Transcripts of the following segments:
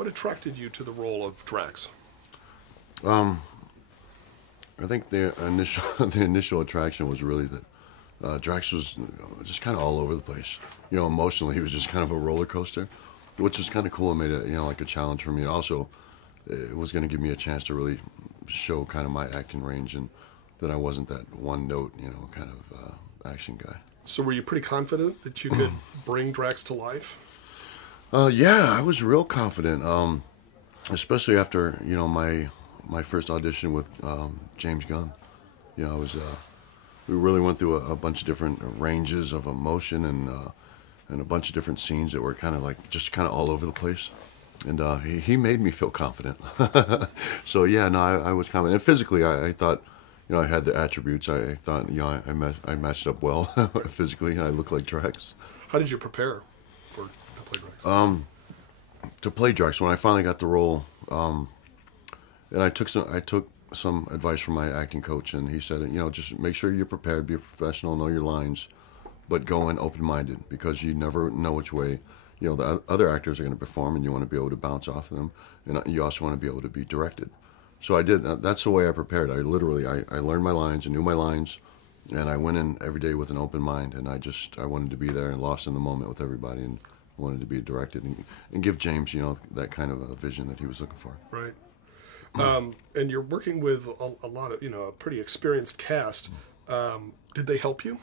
What attracted you to the role of Drax? I think the initial the initial attraction was really that Drax was just kind of all over the place. You know, emotionally, he was just kind of a roller coaster, which was kind of cool. It made it, you know, like a challenge for me. Also, it was going to give me a chance to really show kind of my acting range and that I wasn't that one note, you know, kind of action guy. So were you pretty confident that you could bring Drax to life? Yeah, I was real confident, especially after, you know, my first audition with James Gunn. You know, we really went through a bunch of different ranges of emotion and a bunch of different scenes that were kind of like just kind of all over the place. And he made me feel confident. So yeah, no, I was confident. And physically, I thought, you know, I had the attributes. I thought, you know, I matched up well physically. I looked like Drax. How did you prepare to play Drax? To play Drax, when I finally got the role, and I took some advice from my acting coach, and he said, you know, just make sure you're prepared, be a professional, know your lines, but go in open-minded, because you never know which way, you know, the other actors are going to perform, and you want to be able to bounce off of them, and you also want to be able to be directed. So I did. That's the way I prepared. I learned my lines and knew my lines, and I went in every day with an open mind, and I wanted to be there and lost in the moment with everybody, and wanted to be directed and give James, you know, that kind of a vision that he was looking for. Right. And you're working with a lot of, you know, a pretty experienced cast. Did they help you?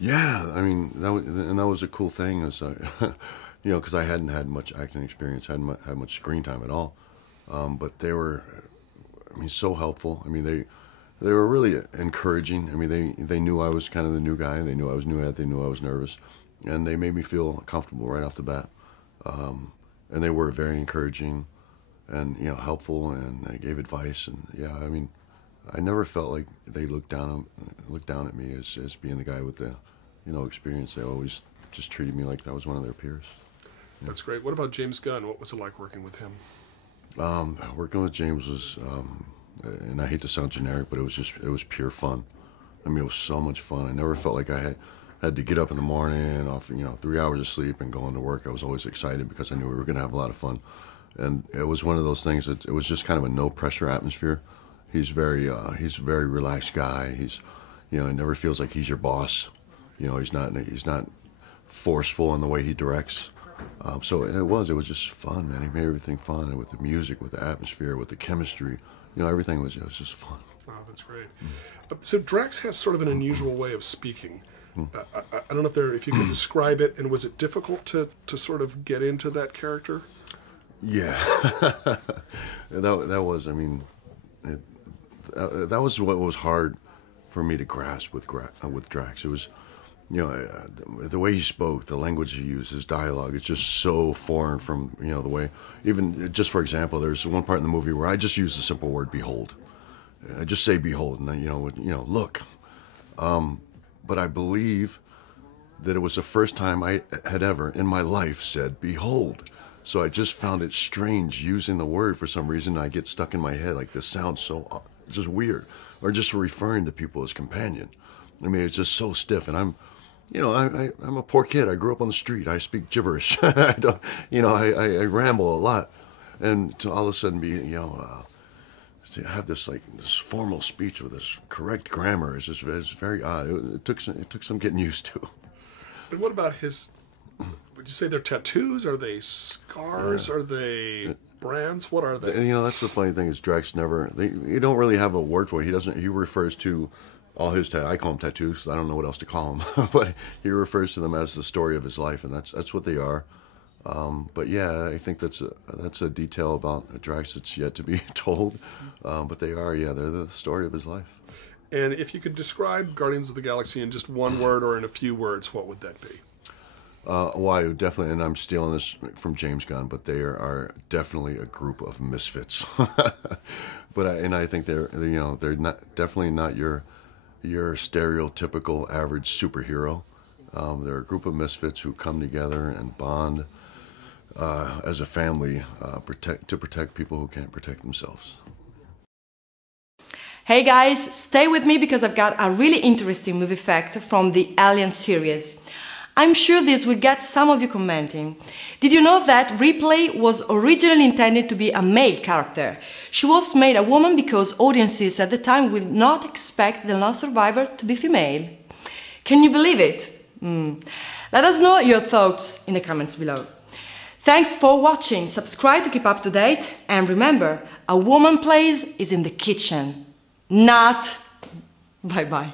Yeah, I mean, that was a cool thing, is you know, because I hadn't had much acting experience, hadn't had much screen time at all, but they were, I mean, so helpful. I mean, they were really encouraging. I mean, they knew I was kind of the new guy. They knew I was new at. They knew I was nervous, and they made me feel comfortable right off the bat. And they were very encouraging, and, you know, helpful, and they gave advice. And yeah, I mean, I never felt like they looked down at me as being the guy with the, you know, experience. They always just treated me like I was one of their peers. Yeah. That's great. What about James Gunn? What was it like working with him? Working with James was, and I hate to sound generic, but it was pure fun. I mean, it was so much fun. I never felt like I had to get up in the morning off, you know, 3 hours of sleep and go into work. I was always excited because I knew we were going to have a lot of fun. And it was one of those things that it was just kind of a no pressure atmosphere. He's a very relaxed guy. He's, you know, he never feels like he's your boss. You know, he's not forceful in the way he directs. So it was just fun, man. He made everything fun, and with the music, with the atmosphere, with the chemistry, you know, everything was just fun. Oh, that's great. So Drax has sort of an unusual way of speaking. I don't know if you could describe it, and was it difficult to sort of get into that character? Yeah, that was. I mean, that was what was hard for me to grasp with Drax. It was, you know, the way he spoke, the language he used, his dialogue. It's just so foreign from, you know, the way. Even just for example, there's one part in the movie where I just use the simple word "behold." I just say "behold," and you know, look. But I believe that it was the first time I had ever in my life said "behold." So I just found it strange using the word for some reason. I get stuck in my head like this sounds so just weird, or just referring to people as companion. I mean, it's just so stiff, and I'm a poor kid. I grew up on the street. I speak gibberish. I ramble a lot, and to all of a sudden be, you know, to have this formal speech with this correct grammar is very odd. It took some getting used to. And what about his? Would you say they're tattoos? Are they scars? Are they brands? What are they? And, you know, that's the funny thing is Drax you don't really have a word for it. He refers to all his I call them tattoos, 'cause I don't know what else to call them. But he refers to them as the story of his life, and that's what they are. But yeah, I think that's a detail about Drax that's yet to be told. But they are, yeah, they're the story of his life. And if you could describe Guardians of the Galaxy in just one word or in a few words, what would that be? Why, definitely, and I'm stealing this from James Gunn, but they are definitely a group of misfits. But I think they're definitely not your stereotypical average superhero. They're a group of misfits who come together and bond as a family, to protect people who can't protect themselves. Hey guys, stay with me because I've got a really interesting movie fact from the Alien series. I'm sure this will get some of you commenting. Did you know that Ripley was originally intended to be a male character? She was made a woman because audiences at the time would not expect the last survivor to be female. Can you believe it? Let us know your thoughts in the comments below. Thanks for watching, subscribe to keep up to date, and remember, a woman place is in the kitchen, not... Bye-bye.